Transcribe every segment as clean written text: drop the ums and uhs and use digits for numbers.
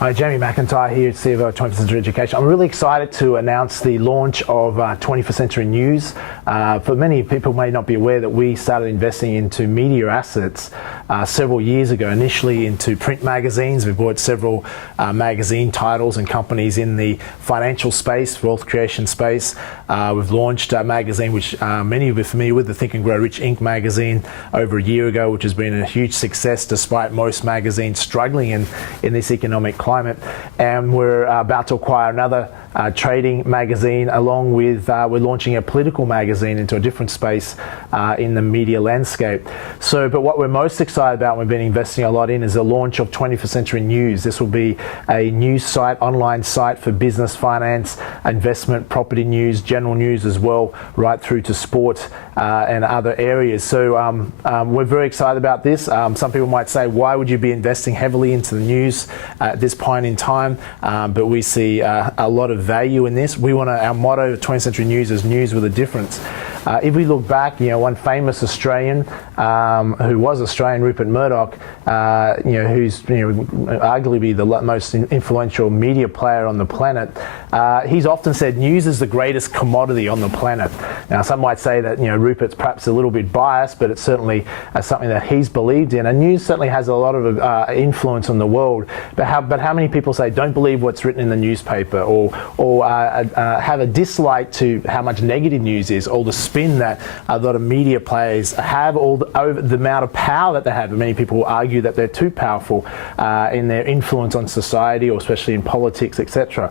Hi, Jamie McIntyre here, CEO of 21st Century Education. I'm really excited to announce the launch of 21st Century News. For many people may not be aware that we started investing into media assets several years ago, initially into print magazines. We bought several magazine titles and companies in the financial space, wealth creation space. We've launched a magazine which many of you are familiar with, the Think and Grow Rich Inc. magazine, over a year ago, which has been a huge success despite most magazines struggling in this economic climate. And we're about to acquire another trading magazine, along with we're launching a political magazine into a different space in the media landscape. But what we're most excited about, and we've been investing a lot in, is the launch of 21st Century News. This will be a news site, online site for business, finance, investment, property news, general news as well, right through to sport and other areas. So we're very excited about this. Some people might say, why would you be investing heavily into the news at this point in time? But we see a lot of value in this. Our motto of 20th Century News is news with a difference. If we look back, one famous Australian who was Australian, Rupert Murdoch, who's arguably the most influential media player on the planet, he's often said news is the greatest commodity on the planet. Now, some might say that Rupert's perhaps a little bit biased, but it's certainly something that he's believed in. And news certainly has a lot of influence on the world. But how many people say don't believe what's written in the newspaper, or have a dislike to how much negative news is, or the spin that a lot of media players have, over the amount of power that they have. And many people will argue that they're too powerful in their influence on society, or especially in politics, etc.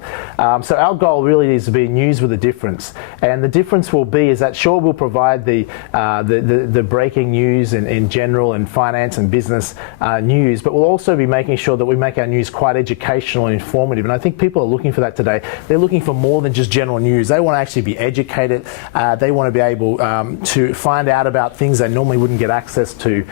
So our goal really is to be news with a difference. And the difference will be is that sure, we'll provide the breaking news in general, and finance and business news, but we'll also be making sure that we make our news quite educational and informative. And I think people are looking for that today. They're looking for more than just general news. They want to actually be educated. They want to be able to find out about things they normally wouldn't get access to.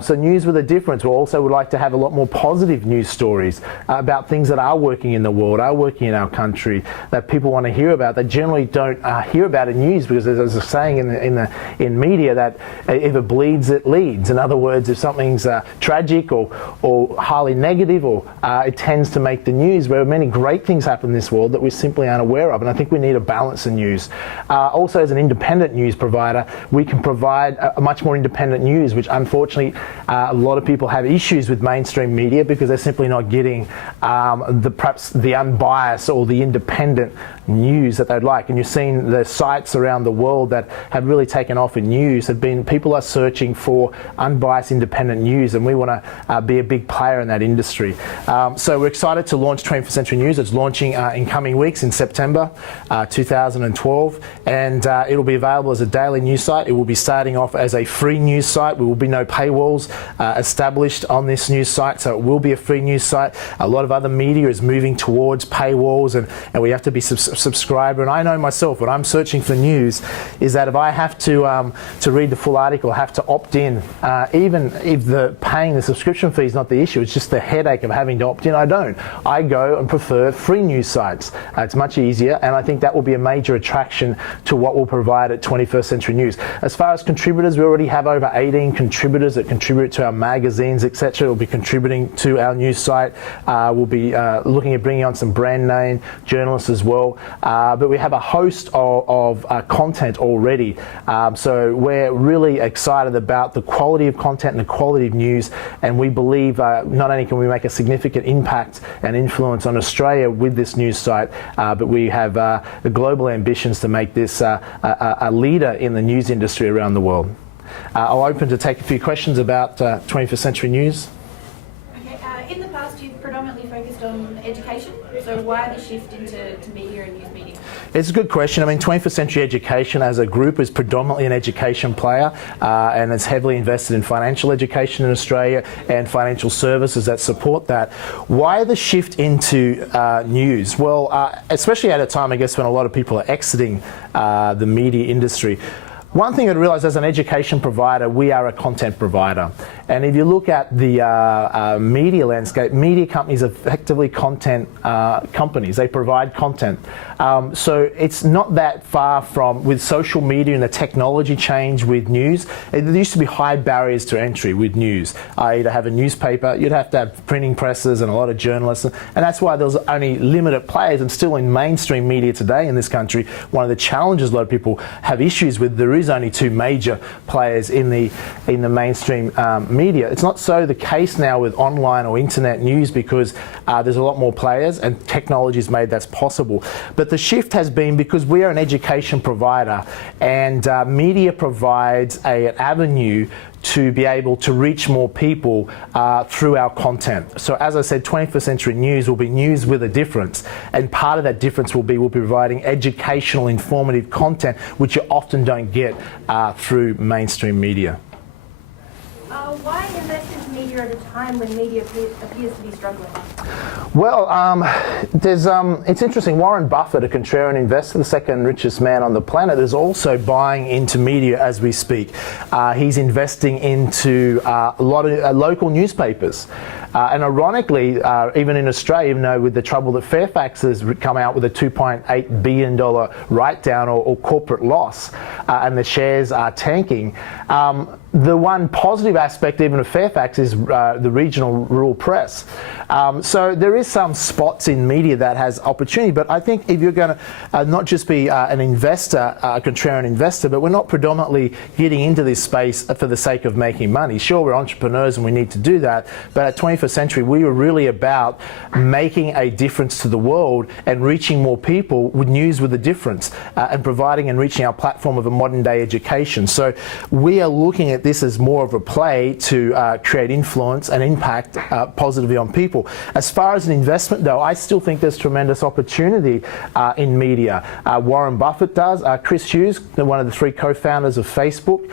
So news with a difference. We also would like to have a lot more positive news stories about things that are working in the world, are working in our country, that people want to hear about. They generally don't hear about in news, because there's a saying in media that if it bleeds, it leads. In other words, if something's tragic or highly negative, or it tends to make the news, where many great things happen in this world that we simply aren't aware of. And I think we need a balance in news. Also, as an independent news provider, we can provide a much more independent news, which unfortunately a lot of people have issues with mainstream media, because they're simply not getting perhaps the unbiased or the independent news that they'd like. And you've seen the sites around the world that have really taken off in news people are searching for unbiased independent news, and we want to be a big player in that industry. So we're excited to launch 21st Century News. It's launching in coming weeks in September 2012, and it'll be available as a daily news site. It will be starting off as a free news site. There will be no paywalls established on this news site, so it will be a free news site. A lot of other media is moving towards paywalls, and we have to be subscriber. And I know myself, when I'm searching for news, is that if I have to read the full article, I have to opt in, even if paying the subscription fee is not the issue. It's just the headache of having to opt in. I don't. I go and prefer free news sites. It's much easier, and I think that will be a major attraction to what we'll provide at 21st Century News. As far as contributors, we already have over 18 contributors that contribute to our magazines, etc. Will be contributing to our news site. We'll be looking at bringing on some brand name journalists as well. But we have a host of content already. So we're really excited about the quality of content and the quality of news. And we believe not only can we make a significant impact and influence on Australia with this news site, but we have the global ambitions to make this a leader in the news industry around the world. I'll open to take a few questions about 21st Century News. Okay, in the past you've predominantly focused on education, so why the shift into media and news media? It's a good question. I mean, 21st Century Education as a group is predominantly an education player, and it's heavily invested in financial education in Australia and financial services that support that. Why the shift into news? Well, especially at a time, I guess, when a lot of people are exiting the media industry. One thing I'd realise, as an education provider, we are a content provider. And if you look at the media landscape, media companies are effectively content companies. They provide content. So it's not that far from, with social media and the technology change with news, there used to be high barriers to entry with news. To have a newspaper, you'd have to have printing presses and a lot of journalists, and that's why there's only limited players. And still in mainstream media today in this country, one of the challenges a lot of people have issues with, there is only two major players in the mainstream media. It's not so the case now with online or internet news, because there's a lot more players and technology's made that's possible. But the shift has been because we are an education provider, and media provides an avenue to be able to reach more people through our content. So as I said, 21st Century News will be news with a difference, and part of that difference will be we'll be providing educational, informative content which you often don't get through mainstream media. Why invest in media at a time when media appears to be struggling? Well, it's interesting. Warren Buffett, a contrarian investor, the second richest man on the planet, is also buying into media as we speak. He's investing into a lot of local newspapers. And ironically, even in Australia, even though with the trouble that Fairfax has come out with a $2.8 billion write-down or corporate loss, and the shares are tanking, the one positive aspect even of Fairfax is the regional rural press. So there is some spots in media that has opportunity, but I think if you're going to not just be an investor, a contrarian investor, but we're not predominantly getting into this space for the sake of making money. Sure, we're entrepreneurs and we need to do that, but at 21st Century, we were really about making a difference to the world and reaching more people with news with a difference, and providing and reaching our platform of a modern day education. So we are looking at this as more of a play to create influence and impact positively on people. As far as an investment though, I still think there's tremendous opportunity in media. Warren Buffett does. Chris Hughes, one of the three co-founders of Facebook,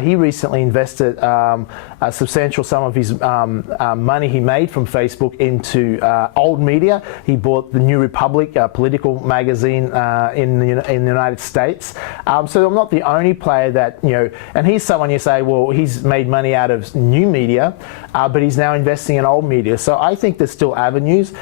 he recently invested a substantial sum of his money he made from Facebook into old media. He bought the New Republic, a political magazine in the United States. So I'm not the only player that, and he's someone you say, well, he's made money out of new media, but he's now investing in old media. So I think there's still avenues.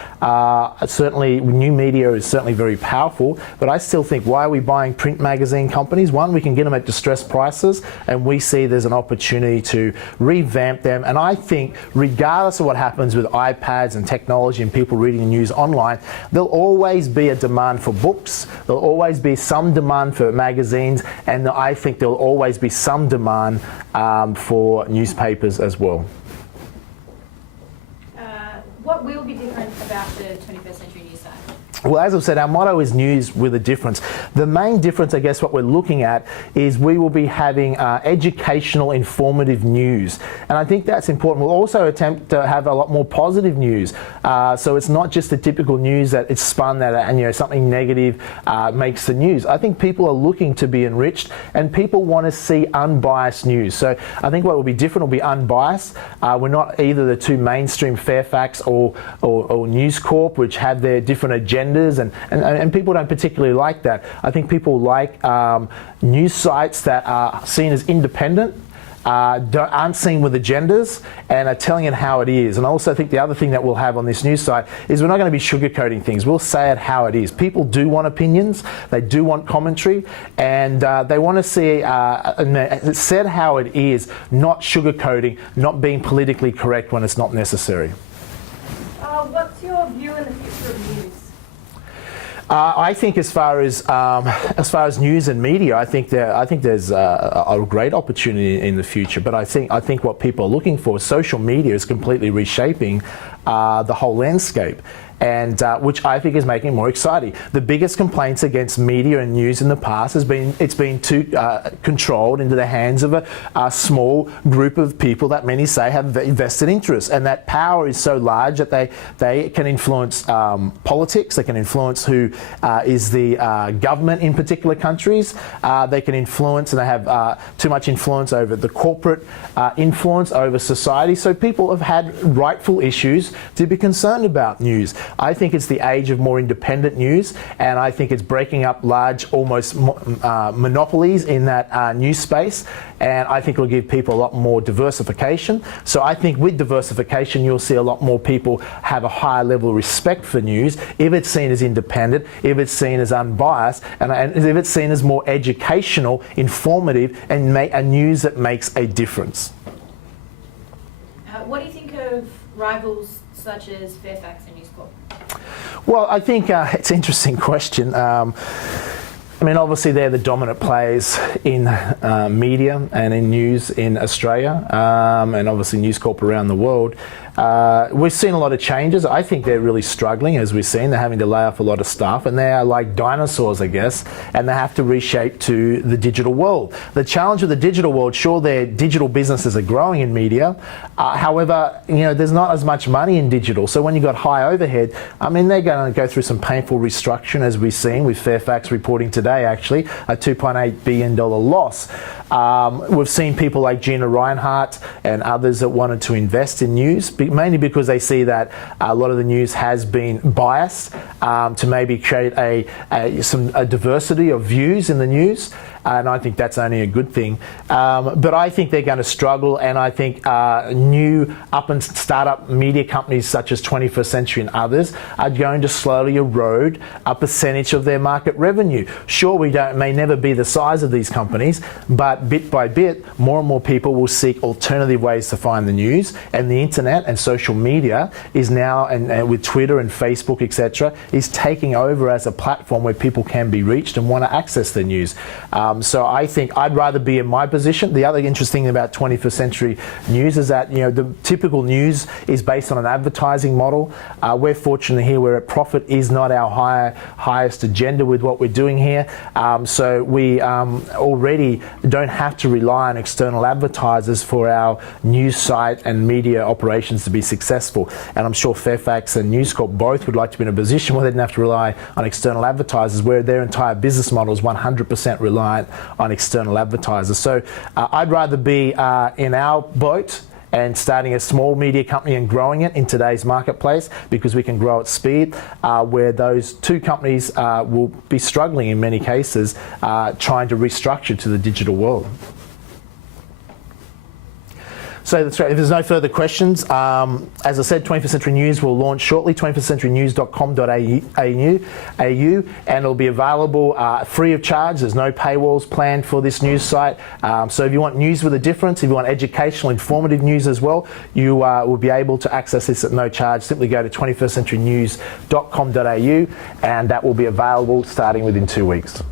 Certainly new media is certainly very powerful, but I still think, why are we buying print magazine companies? One, we can get them at distressed prices, and we see there's an opportunity to revamp them. And I think regardless of what happens with iPads and technology and people reading the news online, there'll always be a demand for books, there'll always be some demand for magazines, and I think there'll always be some demand for newspapers as well. What will be different about the 21st Century News site? Well, as I've said, our motto is news with a difference. The main difference, I guess, what we're looking at is we will be having educational, informative news. And I think that's important. We'll also attempt to have a lot more positive news. So it's not just the typical news that it's spun that, and something negative makes the news. I think people are looking to be enriched, and people want to see unbiased news. So I think what will be different will be unbiased. We're not either the two mainstream Fairfax or News Corp, which have their different agendas. And people don't particularly like that. I think people like news sites that are seen as independent, aren't seen with agendas, and are telling it how it is. And I also think the other thing that we'll have on this news site is we're not going to be sugarcoating things. We'll say it how it is. People do want opinions, they do want commentary, and they want to see it said how it is, not sugarcoating, not being politically correct when it's not necessary. What's your view in the future of news? I think as far as news and media, I think there's a great opportunity in the future. But I think what people are looking for, social media is completely reshaping the whole landscape, and which I think is making it more exciting. The biggest complaints against media and news in the past has been it's been too controlled into the hands of a small group of people that many say have vested interests, and that power is so large that they can influence politics, they can influence who is the government in particular countries, they can influence, and they have too much influence over the corporate influence over society. So people have had rightful issues to be concerned about news. I think it's the age of more independent news, and I think it's breaking up large, almost monopolies in that news space, and I think it'll give people a lot more diversification. So I think with diversification, you'll see a lot more people have a higher level of respect for news if it's seen as independent, if it's seen as unbiased, and if it's seen as more educational, informative, and a news that makes a difference. What do you think of rivals such as Fairfax and News Corp? Well, I think it's an interesting question. I mean, obviously they're the dominant players in media and in news in Australia, and obviously News Corp around the world. We've seen a lot of changes. I think they're really struggling, as we've seen. They're having to lay off a lot of staff, and they are like dinosaurs, I guess, and they have to reshape to the digital world. The challenge of the digital world, sure, their digital businesses are growing in media. However, there's not as much money in digital. So when you've got high overhead, I mean, they're going to go through some painful restructuring, as we've seen with Fairfax reporting today, actually, a $2.8 billion loss. We've seen people like Gina Reinhart and others that wanted to invest in news, mainly because they see that a lot of the news has been biased, to maybe create a diversity of views in the news. And I think that's only a good thing. But I think they're going to struggle, and I think new up and startup media companies such as 21st Century and others are going to slowly erode a percentage of their market revenue. Sure, we may never be the size of these companies, but bit by bit, more and more people will seek alternative ways to find the news, and the internet and social media is now, and with Twitter and Facebook, etc., is taking over as a platform where people can be reached and want to access the news. So I think I'd rather be in my position. The other interesting thing about 21st Century News is that the typical news is based on an advertising model. We're fortunate here where profit is not our highest agenda with what we're doing here. So we already don't have to rely on external advertisers for our news site and media operations to be successful. And I'm sure Fairfax and News Corp both would like to be in a position where they didn't have to rely on external advertisers, where their entire business model is 100% reliant on external advertisers. So I'd rather be in our boat and starting a small media company and growing it in today's marketplace, because we can grow at speed, where those two companies will be struggling in many cases, trying to restructure to the digital world. So that's right. If there's no further questions, as I said, 21st Century News will launch shortly, 21stcenturynews.com.au, and it'll be available free of charge. There's no paywalls planned for this news site. So if you want news with a difference, if you want educational, informative news as well, you will be able to access this at no charge. Simply go to 21stcenturynews.com.au, and that will be available starting within 2 weeks.